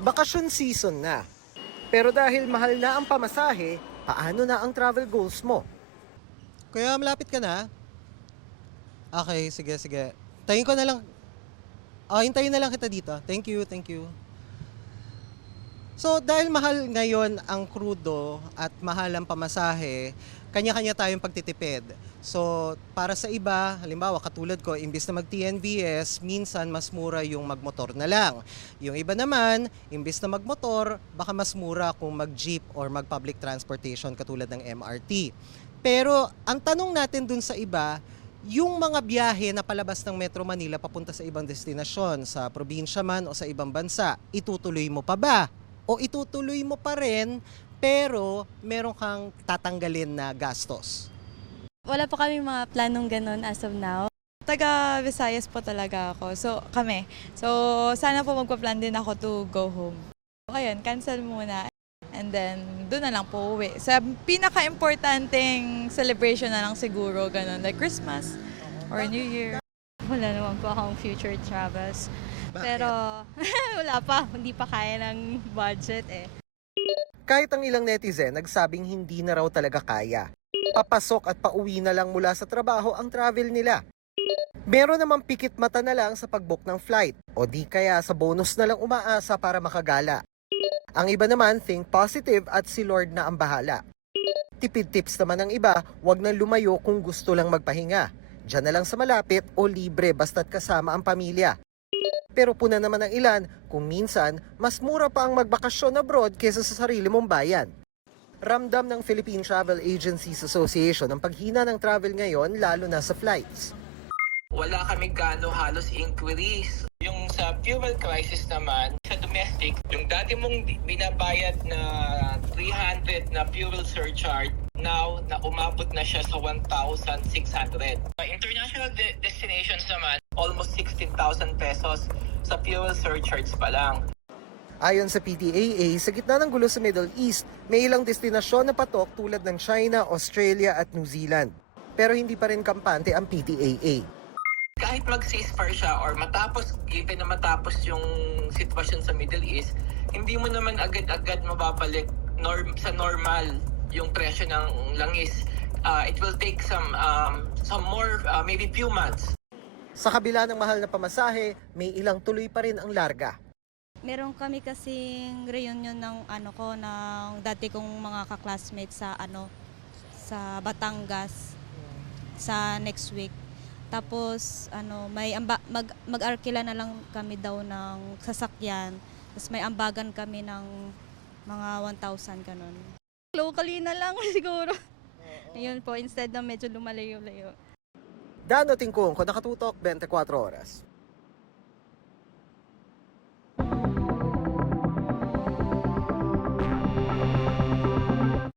Bakasyon season na. Pero dahil mahal na ang pamasahe, paano na ang travel goals mo? Kuya, malapit ka na? Okay, sige, sige. Tayin ko na lang. Hintayin na lang kita dito. Thank you, thank you. So, dahil mahal ngayon ang krudo at mahal ang pamasahe, kanya-kanya tayong pagtitipid. So, para sa iba, halimbawa katulad ko, imbis na mag-TNVS, minsan mas mura yung magmotor na lang. Yung iba naman, imbis na magmotor, baka mas mura kung mag-jeep or mag-public transportation katulad ng MRT. Pero, ang tanong natin dun sa iba, yung mga biyahe na palabas ng Metro Manila papunta sa ibang destinasyon, sa probinsya man o sa ibang bansa, itutuloy mo pa ba? O itutuloy mo pa rin pero meron kang tatanggalin na gastos? Wala pa kami mga planong ganun as of now. Taga Visayas po talaga ako. So, kami. So, sana po magpa-plan din ako to go home. Ayun, cancel muna. And then, doon na lang po uwi. Sa pinaka-importanting celebration na lang siguro, ganun, like Christmas or New Year. Wala naman po akong future travels. Bakit? Pero wala pa, hindi pa kaya ng budget eh. Kahit ang ilang netizen nagsabing hindi na raw talaga kaya. Papasok at pauwi na lang mula sa trabaho ang travel nila. Meron namang pikit mata na lang sa pag-book ng flight o di kaya sa bonus na lang umaasa para makagala. Ang iba naman think positive at si Lord na ang bahala. Tipid tips naman ng iba, wag nang lumayo kung gusto lang magpahinga. Diyan na lang sa malapit o libre basta't kasama ang pamilya. Pero puna naman ng ilan kung minsan mas mura pa ang magbakasyon abroad kaysa sa sarili mong bayan. Ramdam ng Philippine Travel Agencies Association ang paghina ng travel ngayon lalo na sa flights. Wala kami gaano halos inquiries. Yung sa fuel crisis naman, sa domestic, yung dati mong binabayad na 300 na fuel surcharge, now na umabot na siya sa 1,600. International destinations naman, almost 16,000 pesos sa fuel surcharge pa lang. Ayon sa PTAA, sa gitna ng gulo sa Middle East, may ilang destinasyon na patok tulad ng China, Australia at New Zealand. Pero hindi pa rin kampante ang PTAA. Kahit mag-ceasefire siya or given na matapos yung sitwasyon sa Middle East, hindi mo naman agad-agad mababalik sa normal yung presyo ng langis. It will take some more, maybe few months. Sa kabila ng mahal na pamasahe, may ilang tuloy pa rin ang larga. Meron kami kasing reunion ng ng dati kong mga ka-classmates sa Batangas sa next week. Tapos may mag-arkila na lang kami daw ng sasakyan. Tapos may ambagan kami ng mga 1,000 ganun. Locally na lang siguro. Ayun po, instead na medyo lumalayo-layo. Dano Tingkong, Nakatutok, 24 Oras.